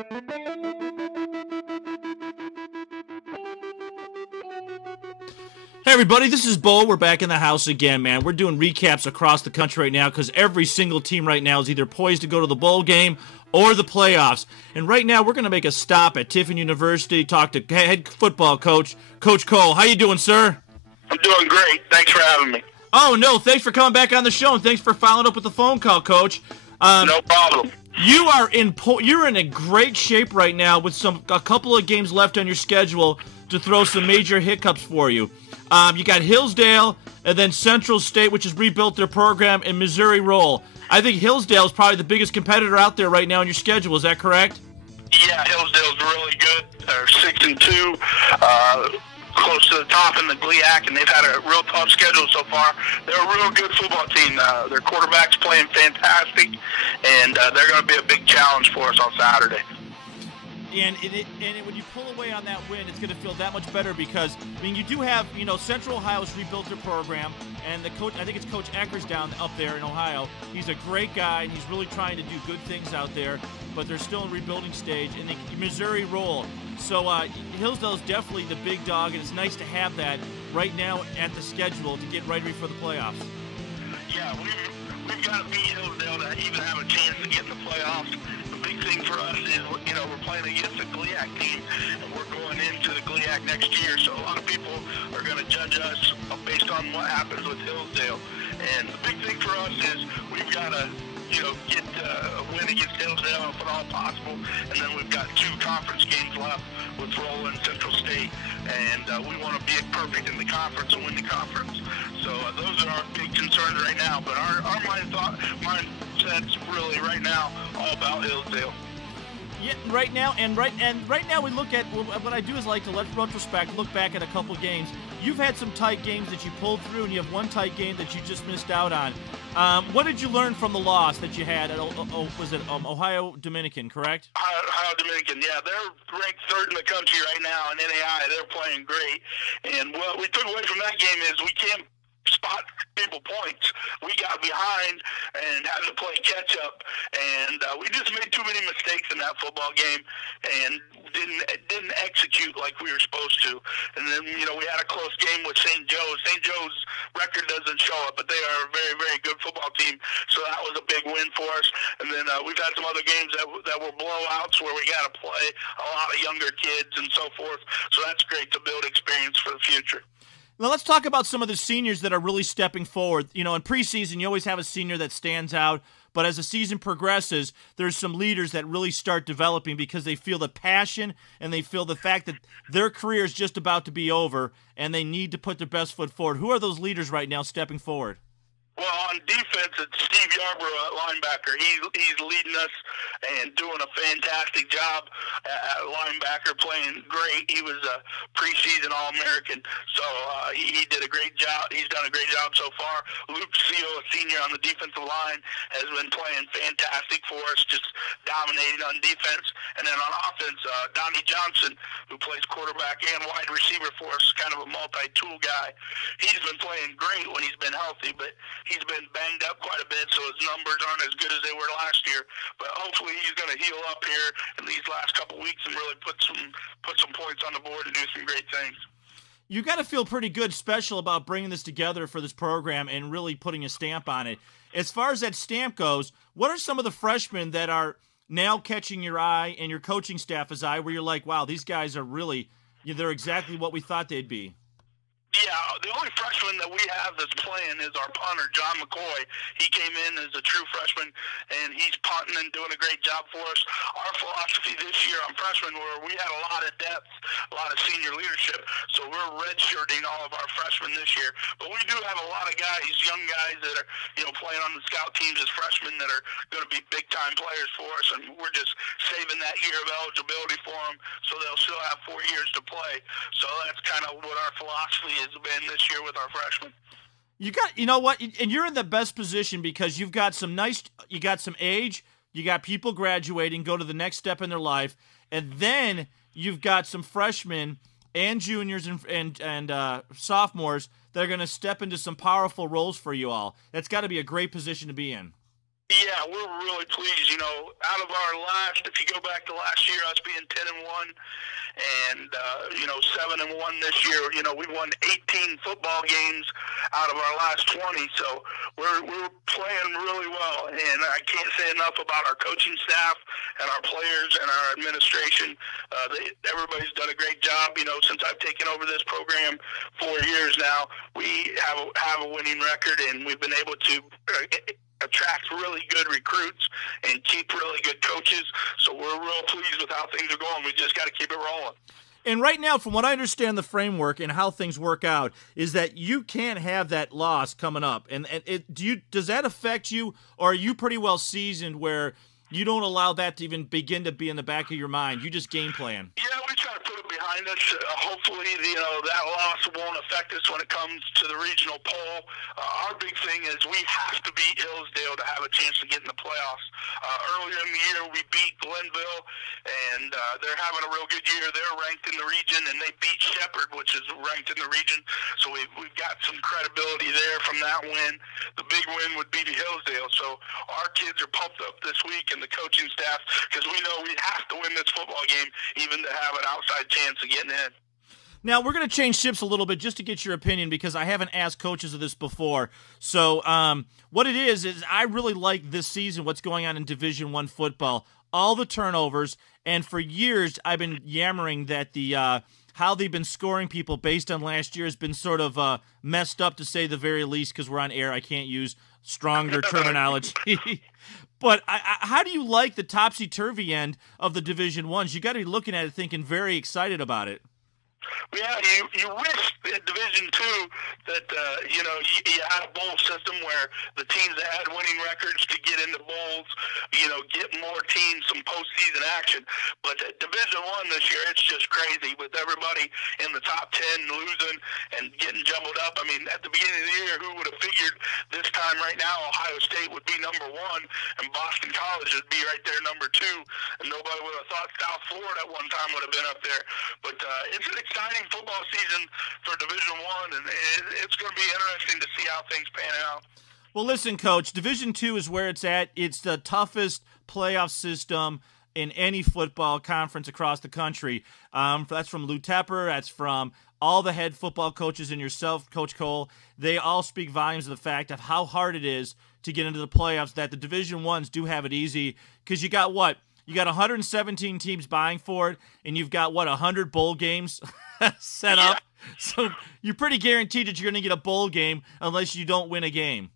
Hey everybody, this is Bo. We're back in the house again, man. We're doing recaps across the country right now because every single team right now is either poised to go to the bowl game or the playoffs. And right now we're going to make a stop at Tiffin University, talk to head football coach, Coach Cole. How you doing, sir? I'm doing great. Thanks for having me. Oh, no, thanks for coming back on the show, and thanks for following up with the phone call, Coach. No problem. You're in a great shape right now with a couple of games left on your schedule to throw some major hiccups for you. You got Hillsdale and then Central State, which has rebuilt their program, and Missouri Roll. I think Hillsdale is probably the biggest competitor out there right now in your schedule. Is that correct? Yeah, Hillsdale's really good. They're 6-2, close to the top in the GLIAC, and they've had a real tough schedule so far. They're a real good football team. Their quarterback's playing fantastic, and they're going to be a big challenge for us on Saturday. And when you pull away on that win, it's going to feel that much better because, I mean, you do have, Central Ohio's rebuilt their program, and the coach, I think it's Coach Ecker's down up there in Ohio. He's a great guy, and he's really trying to do good things out there, but they're still in rebuilding stage, and the Missouri Roll. So Hillsdale is definitely the big dog, and it's nice to have that right now at the schedule to get ready for the playoffs. Yeah, we've got to beat Hillsdale to even have a chance to get in the playoffs. The big thing for us is, we're playing against a GLIAC team, and we're going into the GLIAC next year, so a lot of people are going to judge us based on what happens with Hillsdale. And the big thing for us is we've got to, get a win against Hillsdale if at all possible, and then we've got 2 conference games left with Roll and Central State, and we want to be perfect in the conference and win the conference. So those are our big concerns right now, but our mindset's really right now all about Hillsdale. Yeah, right now we look at what I do is like to let's retrospect, look back at a couple games. You've had some tight games that you pulled through, and you have one tight game that you just missed out on. What did you learn from the loss that you had at Ohio Dominican, correct? Ohio Dominican, yeah, they're ranked 3rd in the country right now in NAI. They're playing great, and what we took away from that game is we can't spot people points. We got behind and had to play catch up, and we just made too many mistakes in that football game and didn't execute like we were supposed to. And then we had a close game with St. Joe's. St. Joe's record doesn't show it, but they are a very, very good football team, so that was a big win for us. And then we've had some other games that were blowouts where we got to play a lot of younger kids and so forth, so that's great to build experience for the future. Now let's talk about some of the seniors that are really stepping forward. In preseason, you always have a senior that stands out, but as the season progresses, there's some leaders that really start developing because they feel the passion and they feel the fact that their career is just about to be over and they need to put their best foot forward. Who are those leaders right now stepping forward? Well, on defense, it's Steve Yarborough at linebacker. He's leading us and doing a fantastic job at linebacker, playing great. He was a preseason All-American, so he did a great job. He's done a great job so far. Luke Seal, a senior on the defensive line, has been playing fantastic for us, just dominating on defense. And then on offense, Donnie Johnson, who plays quarterback and wide receiver for us, kind of a multi-tool guy. He's been playing great when he's been healthy, but he's been banged up quite a bit, so his numbers aren't as good as they were last year. But hopefully he's going to heal up here in these last couple weeks and really put some points on the board and do some great things. You got to feel pretty good, special about bringing this together for this program and really putting a stamp on it. As far as that stamp goes, what are some of the freshmen that are now catching your eye and your coaching staff's eye where you're like, wow, these guys are really, they're exactly what we thought they'd be? Yeah, the only freshman that we have that's playing is our punter, John McCoy. He came in as a true freshman, and he's punting and doing a great job for us. Our philosophy this year on freshmen were we had a lot of depth, a lot of senior leadership, so we're redshirting all of our freshmen this year. But we do have a lot of guys, young guys that are playing on the scout teams as freshmen that are going to be big-time players for us, and we're just saving that year of eligibility for them so they'll still have 4 years to play. So that's kind of what our philosophy has been this year with our freshmen. You know what, and you're in the best position because you got some age, you got people graduating, go to the next step in their life, and then you've got some freshmen and juniors and sophomores that are going to step into some powerful roles for you all. That's got to be a great position to be in. Yeah, we're really pleased. You know, out of our last, if you go back to last year, us being 10-1, and 7-1 this year. You know, we won 18 football games out of our last 20, so we're playing really well. And I can't say enough about our coaching staff and our players and our administration. Everybody's done a great job. You know, since I've taken over this program 4 years now, we have a winning record, and we've been able to attract really good recruits and keep really good coaches. So we're real pleased with how things are going. We just got to keep it rolling. And right now, from what I understand, the framework and how things work out is that you can't have that loss coming up. And does that affect you, or are you pretty well seasoned where you don't allow that to even begin to be in the back of your mind? You just game plan. Yeah, we try to put it behind us. Hopefully, that loss won't affect us when it comes to the regional poll. Our big thing is we have to beat Hillsdale to have a chance to get in the playoffs. Earlier in the year, we beat Glenville, and they're having a real good year. They're ranked in the region, and they beat Shepherd, which is ranked in the region. So we've got some credibility there from that win. The big win would be to Hillsdale. So our kids are pumped up this week, and the coaching staff, because we know we have to win this football game even to have an outside chance of getting in. Now, we're going to change ships a little bit just to get your opinion, because I haven't asked coaches of this before. So what it is I really like this season what's going on in Division I football, all the turnovers, and for years I've been yammering that the how they've been scoring people based on last year has been sort of messed up, to say the very least, because we're on air. I can't use stronger terminology. But how do you like the topsy-turvy end of the Division Ones? You got to be looking at it thinking very excited about it. Yeah, you wish in Division II that you had a bowl system where the teams that had winning records to get into bowls, get more teams some postseason action. But at Division I this year, it's just crazy with everybody in the top 10 losing and getting jumbled up. I mean, at the beginning of the year, who would have figured this time right now Ohio State would be number 1 and Boston College would be right there number 2, and nobody would have thought South Florida at one time would have been up there. But it's an exciting football season for Division I, and it's going to be interesting to see how things pan out. Well, listen, Coach, Division II is where it's at. It's the toughest playoff system in any football conference across the country. That's from Lou Tepper. That's from all the head football coaches and yourself, Coach Cole. They all speak volumes of the fact of how hard it is to get into the playoffs, that the Division I's do have it easy, because you got what? You got 117 teams buying for it, and you've got, 100 bowl games set up? So you're pretty guaranteed that you're going to get a bowl game unless you don't win a game.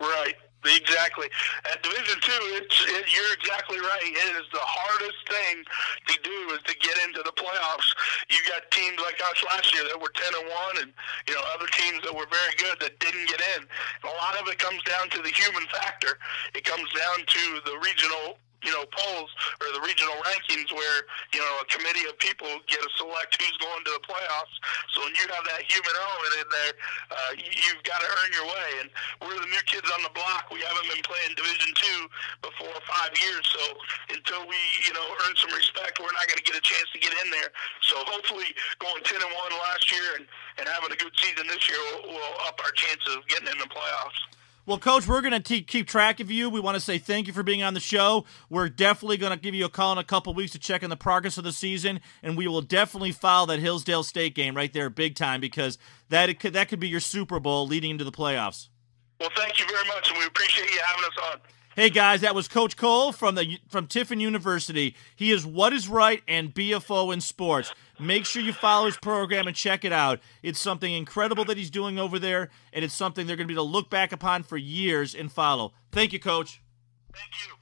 Right. Exactly. At Division II, you're exactly right. It is the hardest thing to do is to get into the playoffs. You got teams like us last year that were 10-1, and other teams that were very good that didn't get in. And a lot of it comes down to the human factor. It comes down to the regional polls or the regional rankings where, a committee of people get to select who's going to the playoffs. So when you have that human element in there, you've got to earn your way. And we're the new kids on the block. We haven't been playing Division II before 5 years. So until we, earn some respect, we're not going to get a chance to get in there. So hopefully going 10-1 last year and having a good season this year will up our chances of getting in the playoffs. Well, Coach, we're going to keep track of you. We want to say thank you for being on the show. We're definitely going to give you a call in a couple weeks to check on the progress of the season, and we will definitely follow that Hillsdale State game right there big time, because that could be your Super Bowl leading into the playoffs. Well, thank you very much, and we appreciate you having us on. Hey, guys, that was Coach Cole from Tiffin University. He is What Is Right and BFO in sports. Make sure you follow his program and check it out. It's something incredible that he's doing over there, and it's something they're going to be able to look back upon for years and follow. Thank you, Coach. Thank you.